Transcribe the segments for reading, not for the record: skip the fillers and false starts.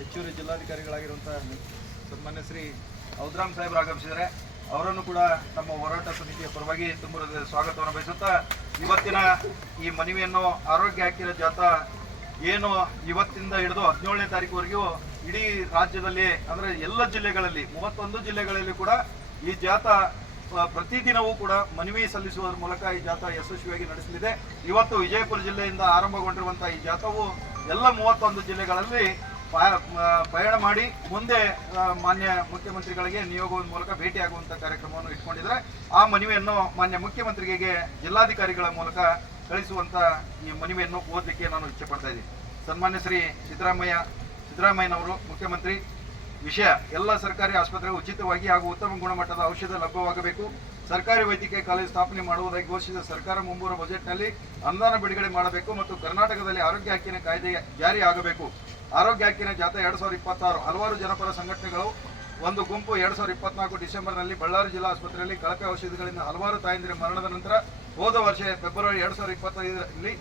ಹೆಚ್ಚುವರಿ ಜಿಲ್ಲಾಧಿಕಾರಿಗಳಾಗಿರುವಂಥ ಸನ್ಮಾನ್ಯ ಶ್ರೀ ಔದ್ರಾಮ್ ಸಾಹೇಬರು ಆಗಮಿಸಿದರೆ ಅವರನ್ನು ಕೂಡ ನಮ್ಮ ಹೋರಾಟ ಸಮಿತಿಯ ಪರವಾಗಿ ತುಂಬ ಸ್ವಾಗತವನ್ನು ಬಯಸುತ್ತಾ ಇವತ್ತಿನ ಈ ಮನವಿಯನ್ನು ಆರೋಗ್ಯ ಹಕ್ಕಿನ ಜಾಥಾ ಏನು ಇವತ್ತಿಂದ ಹಿಡಿದು 17ನೇ ತಾರೀಕುವರೆಗೂ ಇಡೀ ರಾಜ್ಯದಲ್ಲಿ ಅಂದರೆ ಎಲ್ಲ ಜಿಲ್ಲೆಗಳಲ್ಲಿ 31 ಜಿಲ್ಲೆಗಳಲ್ಲಿ ಕೂಡ ಈ ಜಾಥಾ ಪ್ರತಿದಿನವೂ ಕೂಡ ಮನವಿ ಸಲ್ಲಿಸುವುದರ ಮೂಲಕ ಈ ಜಾಥಾ ಯಶಸ್ವಿಯಾಗಿ ನಡೆಸಲಿದೆ. ಇವತ್ತು ವಿಜಯಪುರ ಜಿಲ್ಲೆಯಿಂದ ಆರಂಭಗೊಂಡಿರುವಂತಹ ಈ ಜಾಥಾವು ಎಲ್ಲ 31 ಜಿಲ್ಲೆಗಳಲ್ಲಿ ಪಯಣ ಮಾಡಿ ಮುಂದೆ ಮಾನ್ಯ ಮುಖ್ಯಮಂತ್ರಿಗಳಿಗೆ ನಿಯೋಗದ ಮೂಲಕ ಭೇಟಿಯಾಗುವಂಥ ಕಾರ್ಯಕ್ರಮವನ್ನು ಇಟ್ಕೊಂಡಿದ್ದಾರೆ. ಆ ಮನವಿಯನ್ನು ಮಾನ್ಯ ಮುಖ್ಯಮಂತ್ರಿಗೆ ಜಿಲ್ಲಾಧಿಕಾರಿಗಳ ಮೂಲಕ ಕಳಿಸುವಂಥ ಈ ಮನವಿಯನ್ನು ಓದಲಿಕ್ಕೆ ನಾನು ಇಚ್ಛೆ ಪಡ್ತಾ ಇದ್ದೀನಿ. ಸನ್ಮಾನ್ಯ ಶ್ರೀ ಸಿದ್ದರಾಮಯ್ಯನವರು ಮುಖ್ಯಮಂತ್ರಿ, ವಿಷಯ ಎಲ್ಲ ಸರ್ಕಾರಿ ಆಸ್ಪತ್ರೆಗಳು ಉಚಿತವಾಗಿ ಹಾಗೂ ಉತ್ತಮ ಗುಣಮಟ್ಟದ ಔಷಧ ಲಭ್ಯವಾಗಬೇಕು. ಸರ್ಕಾರಿ ವೈದ್ಯಕೀಯ ಕಾಲೇಜು ಸ್ಥಾಪನೆ ಮಾಡುವುದಾಗಿ ಘೋಷಿಸಿದ ಸರ್ಕಾರ ಮುಂಬರುವ ಬಜೆಟ್ನಲ್ಲಿ ಅನುದಾನ ಬಿಡುಗಡೆ ಮಾಡಬೇಕು ಮತ್ತು ಕರ್ನಾಟಕದಲ್ಲಿ ಆರೋಗ್ಯ ಹಕ್ಕಿನ ಕಾಯ್ದೆ ಜಾರಿ ಆಗಬೇಕು. ಆರೋಗ್ಯ ಹಕ್ಕಿನ ಜಾಥಾ 2026 ಹಲವಾರು ಜನಪರ ಸಂಘಟನೆಗಳು ಒಂದು ಗುಂಪು 2024 ಡಿಸೆಂಬರ್ನಲ್ಲಿ ಬಳ್ಳಾರಿ ಜಿಲ್ಲಾ ಆಸ್ಪತ್ರೆಯಲ್ಲಿ ಕಳಪೆ ಔಷಧಿಗಳಿಂದ ಹಲವಾರು ತಾಯಂದಿರ ಮರಣದ ನಂತರ ಹೋದ ವರ್ಷ ಫೆಬ್ರವರಿ 2025ರಲ್ಲಿ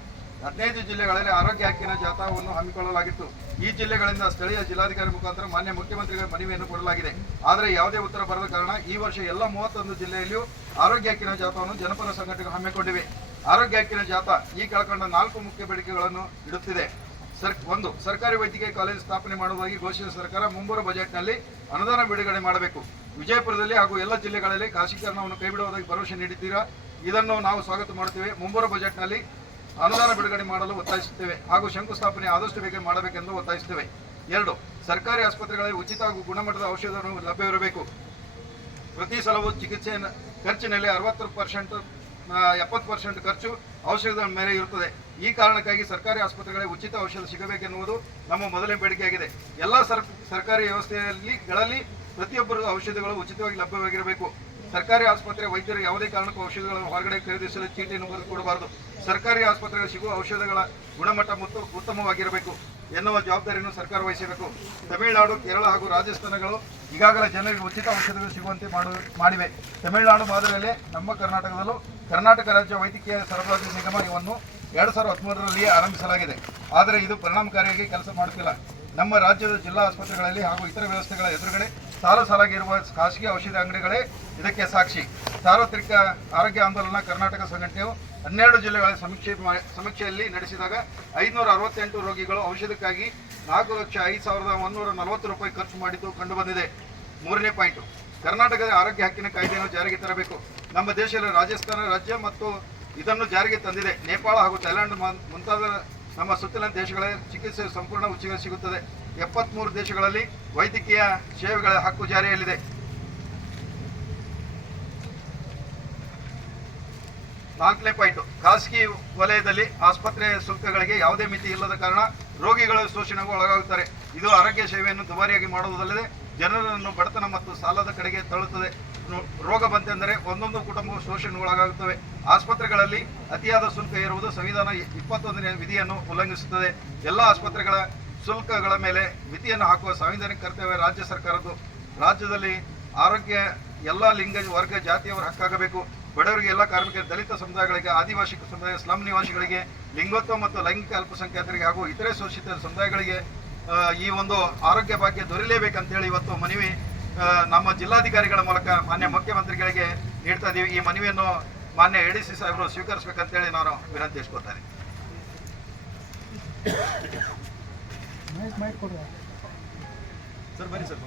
15 ಜಿಲ್ಲೆಗಳಲ್ಲಿ ಆರೋಗ್ಯ ಹಕ್ಕಿನ ಜಾಥಾವನ್ನು ಹಮ್ಮಿಕೊಳ್ಳಲಾಗಿತ್ತು. ಈ ಜಿಲ್ಲೆಗಳಿಂದ ಸ್ಥಳೀಯ ಜಿಲ್ಲಾಧಿಕಾರಿ ಮುಖಾಂತರ ಮಾನ್ಯ ಮುಖ್ಯಮಂತ್ರಿಗಳ ಮನವಿಯನ್ನು ಕೊಡಲಾಗಿದೆ. ಆದರೆ ಯಾವುದೇ ಉತ್ತರ ಬರದ ಕಾರಣ ಈ ವರ್ಷ ಎಲ್ಲ 31 ಜಿಲ್ಲೆಯಲ್ಲಿಯೂ ಆರೋಗ್ಯ ಹಕ್ಕಿನ ಜಾಥಾವನ್ನು ಜನಪರ ಸಂಘಟನೆಗಳು ಹಮ್ಮಿಕೊಂಡಿವೆ. ಆರೋಗ್ಯ ಹಕ್ಕಿನ ಜಾಥಾ ಈ ಕೆಳಕಂಡ 4 ಮುಖ್ಯ ಬೇಡಿಕೆಗಳನ್ನು ಇಡುತ್ತಿದೆ. ಒಂದು, ಸರ್ಕಾರಿ ವೈದ್ಯಕೀಯ ಕಾಲೇಜು ಸ್ಥಾಪನೆ ಮಾಡುವುದಾಗಿ ಘೋಷಿಸಿದ ಸರ್ಕಾರ ಮುಂಬರುವ ಬಜೆಟ್ನಲ್ಲಿ ಅನುದಾನ ಬಿಡುಗಡೆ ಮಾಡಬೇಕು. ವಿಜಯಪುರದಲ್ಲಿ ಹಾಗೂ ಎಲ್ಲ ಜಿಲ್ಲೆಗಳಲ್ಲಿ ಖಾಸಗೀಕರಣವನ್ನು ಕೈಬಿಡುವುದಾಗಿ ಭರವಸೆ ನೀಡಿದ್ದೀರಾ. ಇದನ್ನು ನಾವು ಸ್ವಾಗತ ಮಾಡುತ್ತೇವೆ. ಮುಂಬರುವ ಬಜೆಟ್ನಲ್ಲಿ ಅನುದಾನ ಬಿಡುಗಡೆ ಮಾಡಲು ಒತ್ತಾಯಿಸುತ್ತೇವೆ ಹಾಗೂ ಶಂಕುಸ್ಥಾಪನೆ ಆದಷ್ಟು ಬೇಗ ಮಾಡಬೇಕೆಂದು ಒತ್ತಾಯಿಸುತ್ತೇವೆ. 2, ಸರ್ಕಾರಿ ಆಸ್ಪತ್ರೆಗಳಲ್ಲಿ ಉಚಿತ ಹಾಗೂ ಗುಣಮಟ್ಟದ ಔಷಧವನ್ನು ಲಭ್ಯವಿರಬೇಕು. ಪ್ರತಿ ಸಲವೂ ಚಿಕಿತ್ಸೆ ಖರ್ಚಿನಲ್ಲಿ 60% 70% ಖರ್ಚು ಔಷಧಗಳ ಮೇಲೆ ಇರುತ್ತದೆ. ಈ ಕಾರಣಕ್ಕಾಗಿ ಸರ್ಕಾರಿ ಆಸ್ಪತ್ರೆಗಳಿಗೆ ಉಚಿತ ಔಷಧ ಸಿಗಬೇಕೆನ್ನುವುದು ನಮ್ಮ ಮೊದಲನೇ ಬೇಡಿಕೆಯಾಗಿದೆ. ಎಲ್ಲ ಸರ್ಕಾರಿ ವ್ಯವಸ್ಥೆಗಳಲ್ಲಿ ಪ್ರತಿಯೊಬ್ಬರಿಗೂ ಔಷಧಿಗಳು ಉಚಿತವಾಗಿ ಲಭ್ಯವಾಗಿರಬೇಕು. ಸರ್ಕಾರಿ ಆಸ್ಪತ್ರೆ ವೈದ್ಯರು ಯಾವುದೇ ಕಾರಣಕ್ಕೂ ಔಷಧಗಳನ್ನು ಹೊರಗಡೆ ಖರೀದಿಸಲು ಚೀಟಿಯನ್ನು ಬರೆದುಕೊಡಬಾರದು. ಸರ್ಕಾರಿ ಆಸ್ಪತ್ರೆಗಳು ಸಿಗುವ ಔಷಧಗಳ ಗುಣಮಟ್ಟ ಮತ್ತು ಉತ್ತಮವಾಗಿರಬೇಕು ಎನ್ನುವ ಜವಾಬ್ದಾರಿಯನ್ನು ಸರ್ಕಾರ ವಹಿಸಬೇಕು. ತಮಿಳುನಾಡು, ಕೇರಳ ಹಾಗೂ ರಾಜಸ್ಥಾನಗಳು ಈಗಾಗಲೇ ಜನರಿಗೆ ಉಚಿತ ಔಷಧಗಳು ಸಿಗುವಂತೆ ಮಾಡಿವೆ. ತಮಿಳುನಾಡು ಮಾದರಿಯಲ್ಲೇ ನಮ್ಮ ಕರ್ನಾಟಕದಲ್ಲೂ ಕರ್ನಾಟಕ ರಾಜ್ಯ ವೈದ್ಯಕೀಯ ಸರಬರಾಜು ನಿಗಮ ಇವನ್ನು 2013ರಲ್ಲಿಯೇ ಆರಂಭಿಸಲಾಗಿದೆ. ಆದರೆ ಇದು ಪರಿಣಾಮಕಾರಿಯಾಗಿ ಕೆಲಸ ಮಾಡುತ್ತಿಲ್ಲ. ನಮ್ಮ ರಾಜ್ಯದ ಜಿಲ್ಲಾ ಆಸ್ಪತ್ರೆಗಳಲ್ಲಿ ಹಾಗೂ ಇತರ ವ್ಯವಸ್ಥೆಗಳ ಎದುರುಗಡೆ ಸಾಲಾಗಿ ಇರುವ ಖಾಸಗಿ ಔಷಧಿ ಅಂಗಡಿಗಳೇ ಇದಕ್ಕೆ ಸಾಕ್ಷಿ. ಸಾರ್ವತ್ರಿಕ ಆರೋಗ್ಯ ಆಂದೋಲನ ಕರ್ನಾಟಕ ಸಂಘಟನೆಯು 12 ಜಿಲ್ಲೆಗಳ ಸಮೀಕ್ಷೆಯಲ್ಲಿ ನಡೆಸಿದಾಗ 568 ರೋಗಿಗಳು ಔಷಧಕ್ಕಾಗಿ 4,05,140 ರೂಪಾಯಿ ಖರ್ಚು ಮಾಡಿದ್ದು ಕಂಡುಬಂದಿದೆ. 3ನೇ ಪಾಯಿಂಟ್, ಕರ್ನಾಟಕದ ಆರೋಗ್ಯ ಹಕ್ಕಿನ ಕಾಯ್ದೆಯನ್ನು ಜಾರಿಗೆ ತರಬೇಕು. ನಮ್ಮ ದೇಶದ ರಾಜಸ್ಥಾನ ರಾಜ್ಯ ಮತ್ತು ಇದನ್ನು ಜಾರಿಗೆ ತಂದಿದೆ. ನೇಪಾಳ ಹಾಗೂ ಥೈಲ್ಯಾಂಡ್ ಮುಂತಾದ ನಮ್ಮ ಸುತ್ತಲಿನ ದೇಶಗಳ ಚಿಕಿತ್ಸೆ ಸಂಪೂರ್ಣ ಉಚಿತ ಸಿಗುತ್ತದೆ. 73 ದೇಶಗಳಲ್ಲಿ ವೈದ್ಯಕೀಯ ಸೇವೆಗಳ ಹಕ್ಕು ಜಾರಿಯಲ್ಲಿದೆ. 4ನೇ ಪಾಯಿಂಟ್, ಖಾಸಗಿ ವಲಯದಲ್ಲಿ ಆಸ್ಪತ್ರೆ ಶುಲ್ಕಗಳಿಗೆ ಯಾವುದೇ ಮಿತಿ ಇಲ್ಲದ ಕಾರಣ ರೋಗಿಗಳು ಶೋಷಣೆಗೂ ಒಳಗಾಗುತ್ತಾರೆ. ಇದು ಆರೋಗ್ಯ ಸೇವೆಯನ್ನು ದುಬಾರಿಯಾಗಿ ಮಾಡುವುದಲ್ಲದೆ ಜನರನ್ನು ಬಡತನ ಮತ್ತು ಸಾಲದ ಕಡೆಗೆ ತಳ್ಳುತ್ತದೆ. ರೋಗ ಬಂತೆಂದರೆ ಒಂದೊಂದು ಕುಟುಂಬವು ಶೋಷಣೆಗೊಳಗಾಗುತ್ತವೆ. ಆಸ್ಪತ್ರೆಗಳಲ್ಲಿ ಅತಿಯಾದ ಶುಲ್ಕ ಇರುವುದು ಸಂವಿಧಾನ 21ನೇ ವಿಧಿಯನ್ನು ಉಲ್ಲಂಘಿಸುತ್ತದೆ. ಎಲ್ಲ ಆಸ್ಪತ್ರೆಗಳ ಶುಲ್ಕಗಳ ಮೇಲೆ ಮಿತಿಯನ್ನು ಹಾಕುವ ಸಾಂವಿಧಾನಿಕ ಕರ್ತವ್ಯ ರಾಜ್ಯ ಸರ್ಕಾರದ್ದು. ರಾಜ್ಯದಲ್ಲಿ ಆರೋಗ್ಯ ಎಲ್ಲ ಲಿಂಗ ವರ್ಗ ಜಾತಿಯವರ ಹಕ್ಕಾಗಬೇಕು. ಬಡವರಿಗೆ, ಎಲ್ಲ ಕಾರ್ಮಿಕರು, ದಲಿತ ಸಮುದಾಯಗಳಿಗೆ, ಆದಿವಾಸಿ ಸಮುದಾಯ, ಸ್ಲಂ ನಿವಾಸಿಗಳಿಗೆ, ಲಿಂಗೋತ್ವ ಮತ್ತು ಲೈಂಗಿಕ ಅಲ್ಪಸಂಖ್ಯಾತರಿಗೆ ಹಾಗೂ ಇತರೆ ಶೋಷಿತ ಸಮುದಾಯಗಳಿಗೆ ಈ ಒಂದು ಆರೋಗ್ಯ ಭಾಗ್ಯ ದೊರೆಯಲೇಬೇಕಂತೇಳಿ ಇವತ್ತು ಮನವಿ ನಮ್ಮ ಜಿಲ್ಲಾಧಿಕಾರಿಗಳ ಮೂಲಕ ಮಾನ್ಯ ಮುಖ್ಯಮಂತ್ರಿಗಳಿಗೆ ನೀಡ್ತಾ ಇದ್ದೀವಿ. ಈ ಮನವಿಯನ್ನು ಮಾನ್ಯ ADC ಸಾಹೇಬರು ಸ್ವೀಕರಿಸಬೇಕಂತೇಳಿ ನಾನು ವಿನಂತಿಸ್ಕೊಳ್ತೇನೆ. ಸರ್ ಬರ್ರಿ ಸರ್.